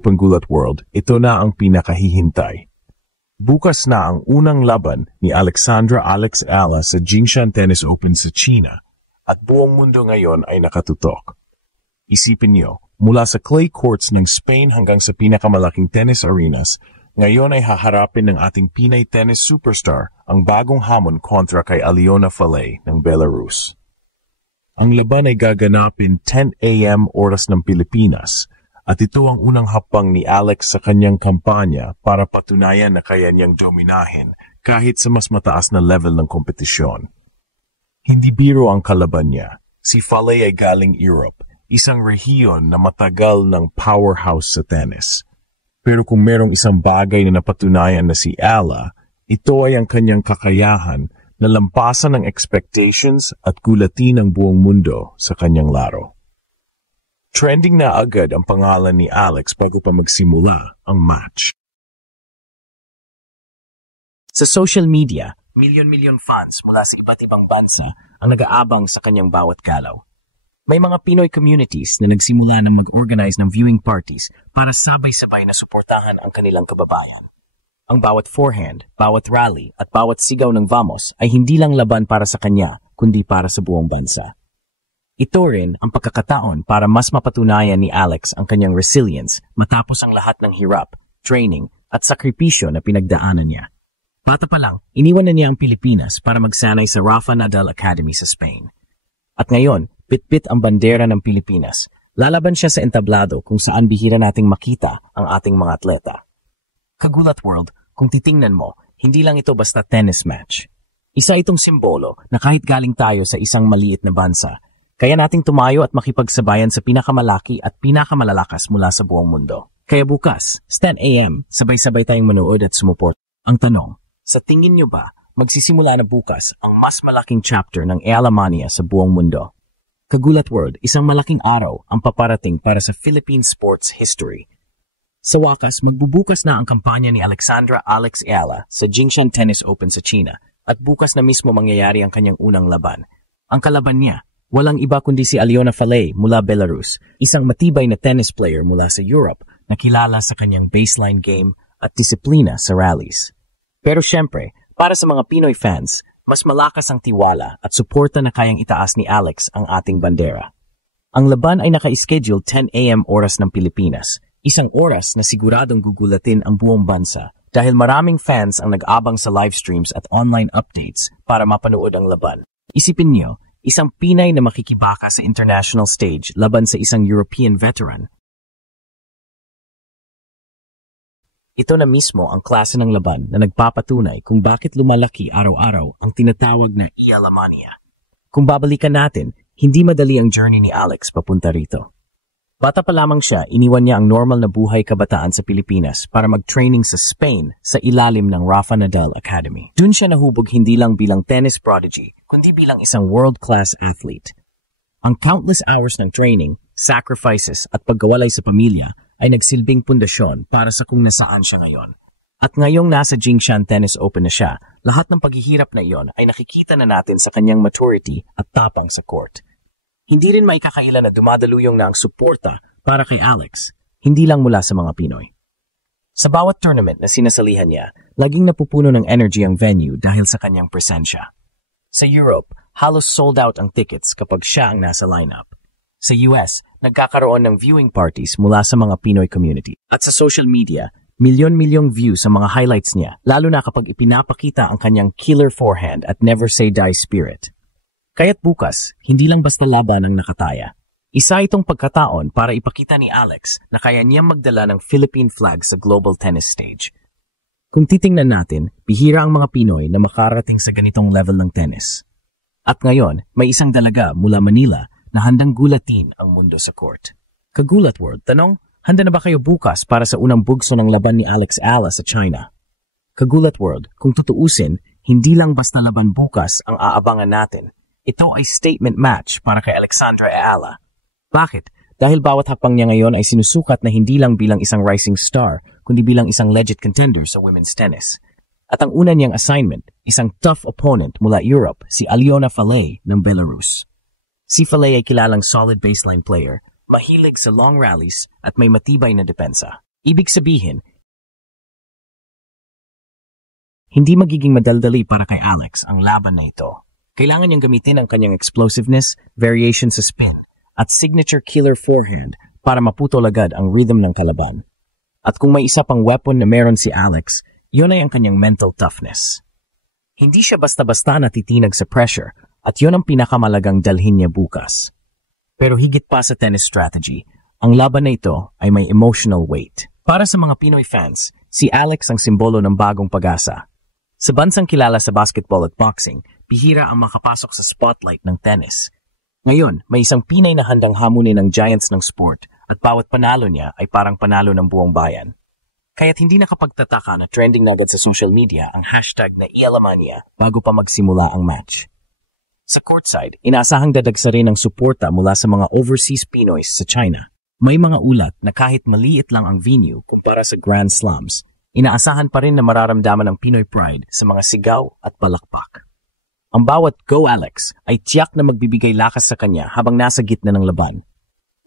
Panggulat World, ito na ang pinakahihintay. Bukas na ang unang laban ni Alexandra Alex Ala sa Jingshan Tennis Open sa China at buong mundo ngayon ay nakatutok. Isipin niyo, mula sa clay courts ng Spain hanggang sa pinakamalaking tennis arenas, ngayon ay haharapin ng ating Pinay tennis superstar ang bagong hamon kontra kay Aliona Falei ng Belarus. Ang laban ay gaganapin 10 a.m. oras ng Pilipinas. At ito ang unang hapang ni Alex sa kanyang kampanya para patunayan na kaya niyang dominahin kahit sa mas mataas na level ng kompetisyon. Hindi biro ang kalaban niya. Si Falei ay galing Europe, isang rehiyon na matagal ng powerhouse sa tennis. Pero kung merong isang bagay na napatunayan na si Ala, ito ay ang kanyang kakayahan na lampasan ng expectations at gulatin ang buong mundo sa kanyang laro. Trending na agad ang pangalan ni Alex bago pa magsimula ang match. Sa social media, milyon-milyon fans mula sa iba't ibang bansa ang nag-aabang sa kanyang bawat galaw. May mga Pinoy communities na nagsimula ng mag-organize ng viewing parties para sabay-sabay na suportahan ang kanilang kababayan. Ang bawat forehand, bawat rally at bawat sigaw ng vamos ay hindi lang laban para sa kanya, kundi para sa buong bansa. Ito rin ang pagkakataon para mas mapatunayan ni Alex ang kanyang resilience matapos ang lahat ng hirap, training at sakripisyo na pinagdaanan niya. Bata pa lang, iniwan na niya ang Pilipinas para magsanay sa Rafa Nadal Academy sa Spain. At ngayon, bit-bit ang bandera ng Pilipinas. Lalaban siya sa entablado kung saan bihira nating makita ang ating mga atleta. Kagulat World, kung titingnan mo, hindi lang ito basta tennis match. Isa itong simbolo na kahit galing tayo sa isang maliit na bansa, kaya nating tumayo at makipagsabayan sa pinakamalaki at pinakamalalakas mula sa buong mundo. Kaya bukas, 10 a.m., sabay-sabay tayong manood at sumuport. Ang tanong, sa tingin nyo ba, magsisimula na bukas ang mas malaking chapter ng Alamania sa buong mundo? Kagulat World, isang malaking araw ang paparating para sa Philippine sports history. Sa wakas, magbubukas na ang kampanya ni Alexandra Alex Ala sa Jingshan Tennis Open sa China at bukas na mismo mangyayari ang kanyang unang laban. Ang kalaban niya, walang iba kundi si Aliona Falei mula Belarus, isang matibay na tennis player mula sa Europe na kilala sa kanyang baseline game at disiplina sa rallies. Pero syempre, para sa mga Pinoy fans, mas malakas ang tiwala at suporta na kayang itaas ni Alex ang ating bandera. Ang laban ay naka-schedule 10 a.m. oras ng Pilipinas, isang oras na siguradong gugulatin ang buong bansa dahil maraming fans ang nag-abang sa live streams at online updates para mapanood ang laban. Isipin niyo, isang Pinay na makikibaka sa international stage laban sa isang European veteran. Ito na mismo ang klase ng laban na nagpapatunay kung bakit lumalaki araw-araw ang tinatawag na Alamania. Kung babalikan natin, hindi madali ang journey ni Alex papunta rito. Bata pa lamang siya, iniwan niya ang normal na buhay kabataan sa Pilipinas para mag-training sa Spain sa ilalim ng Rafa Nadal Academy. Doon siya nahubog hindi lang bilang tennis prodigy, kundi bilang isang world-class athlete. Ang countless hours ng training, sacrifices at pagkawalay sa pamilya ay nagsilbing pundasyon para sa kung nasaan siya ngayon. At ngayong nasa Jingshan Tennis Open na siya, lahat ng paghihirap na iyon ay nakikita na natin sa kanyang maturity at tapang sa court. Hindi rin maikakaila na dumadaluyong na ang suporta para kay Alex, hindi lang mula sa mga Pinoy. Sa bawat tournament na sinasalihan niya, laging napupuno ng energy ang venue dahil sa kanyang presensya. Sa Europe, halos sold out ang tickets kapag siya ang nasa lineup. Sa US, nagkakaroon ng viewing parties mula sa mga Pinoy community. At sa social media, milyon-milyong views sa mga highlights niya, lalo na kapag ipinapakita ang kanyang killer forehand at never say die spirit. Kaya't bukas, hindi lang basta laban ang nakataya. Isa itong pagkataon para ipakita ni Alex na kaya niyang magdala ng Philippine flag sa global tennis stage. Kung titingnan natin, bihira ang mga Pinoy na makarating sa ganitong level ng tennis. At ngayon, may isang dalaga mula Manila na handang gulatin ang mundo sa court. Kagulat World, tanong, handa na ba kayo bukas para sa unang bugso ng laban ni Alex Ala sa China? Kagulat World, kung tutuusin, hindi lang basta laban bukas ang aabangan natin. Ito ay statement match para kay Alexandra Ala. Bakit? Dahil bawat hakbang niya ngayon ay sinusukat na hindi lang bilang isang rising star, kundi bilang isang legit contender sa women's tennis. At ang una niyang assignment, isang tough opponent mula Europe, si Aliona Falei ng Belarus. Si Falei ay kilalang solid baseline player, mahilig sa long rallies at may matibay na depensa. Ibig sabihin, hindi magiging madaldali para kay Alex ang laban na ito. Kailangan niyang gamitin ang kanyang explosiveness, variation sa spin, at signature killer forehand para maputol agad ang rhythm ng kalaban. At kung may isa pang weapon na meron si Alex, yun ay ang kanyang mental toughness. Hindi siya basta-basta natitinag sa pressure at yun ang pinakamalagang dalhin niya bukas. Pero higit pa sa tennis strategy, ang laban na ito ay may emotional weight. Para sa mga Pinoy fans, si Alex ang simbolo ng bagong pag-asa. Sa bansang kilala sa basketball at boxing, bihira ang makapasok sa spotlight ng tennis. Ngayon, may isang Pinay na handang hamunin ng giants ng sport at bawat panalo niya ay parang panalo ng buong bayan. Kaya't hindi nakapagtataka na trending na agad sa social media ang hashtag na Ialamania bago pa magsimula ang match. Sa courtside, inaasahang dadagsa rin ang suporta mula sa mga overseas Pinoys sa China. May mga ulat na kahit maliit lang ang venue kumpara sa Grand Slams, inaasahan pa rin na mararamdaman ng Pinoy pride sa mga sigaw at palakpak. Ang bawat Go Alex ay tiyak na magbibigay lakas sa kanya habang nasa gitna ng laban.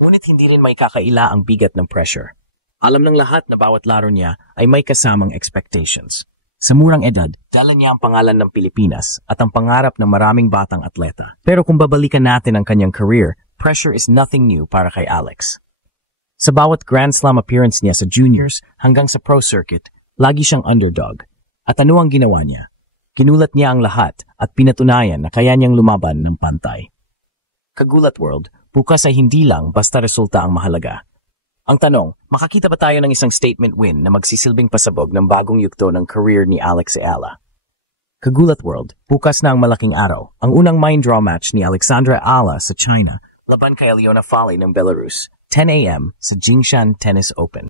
Ngunit hindi rin may kakaila ang bigat ng pressure. Alam ng lahat na bawat laro niya ay may kasamang expectations. Sa murang edad, dala niya ang pangalan ng Pilipinas at ang pangarap ng maraming batang atleta. Pero kung babalikan natin ang kanyang career, pressure is nothing new para kay Alex. Sa bawat Grand Slam appearance niya sa juniors hanggang sa pro circuit, lagi siyang underdog. At ano ang ginawa niya? Kinulat niya ang lahat at pinatunayan na kaya niyang lumaban ng pantay. Kagulat World, bukas ay hindi lang basta resulta ang mahalaga. Ang tanong, makakita ba tayo ng isang statement win na magsisilbing pasabog ng bagong yugto ng career ni Alex Ayala? Kagulat World, bukas na ang malaking araw, ang unang mind draw match ni Alexandra Ayala sa China laban kay Alyona Fale ng Belarus, 10 a.m. sa Jingshan Tennis Open.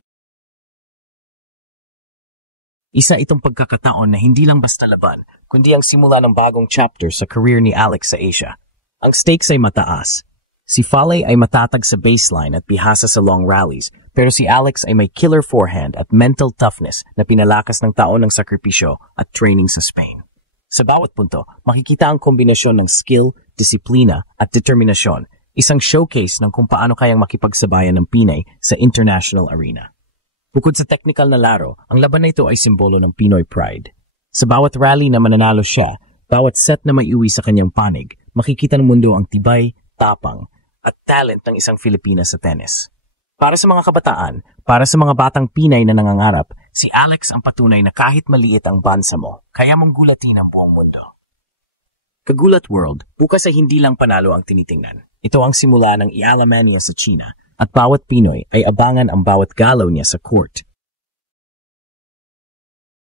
Isa itong pagkakataon na hindi lang basta laban, kundi ang simula ng bagong chapter sa career ni Alex sa Asia. Ang stakes ay mataas. Si Fale ay matatag sa baseline at bihasa sa long rallies, pero si Alex ay may killer forehand at mental toughness na pinalakas ng taon ng sakripisyo at training sa Spain. Sa bawat punto, makikita ang kombinasyon ng skill, disiplina at determinasyon, isang showcase ng kung paano kayang makipagsabayan ng Pinay sa international arena. Bukod sa technical na laro, ang laban na ito ay simbolo ng Pinoy pride. Sa bawat rally na mananalo siya, bawat set na may uwi sa kanyang panig, makikita ng mundo ang tibay, tapang, at talent ng isang Filipina sa tennis. Para sa mga kabataan, para sa mga batang Pinay na nangangarap, si Alex ang patunay na kahit maliit ang bansa mo, kaya mong gulatin ang buong mundo. Kagulat World, bukas ay hindi lang panalo ang tinitingnan. Ito ang simula ng Ialamania sa China at bawat Pinoy ay abangan ang bawat galaw niya sa court.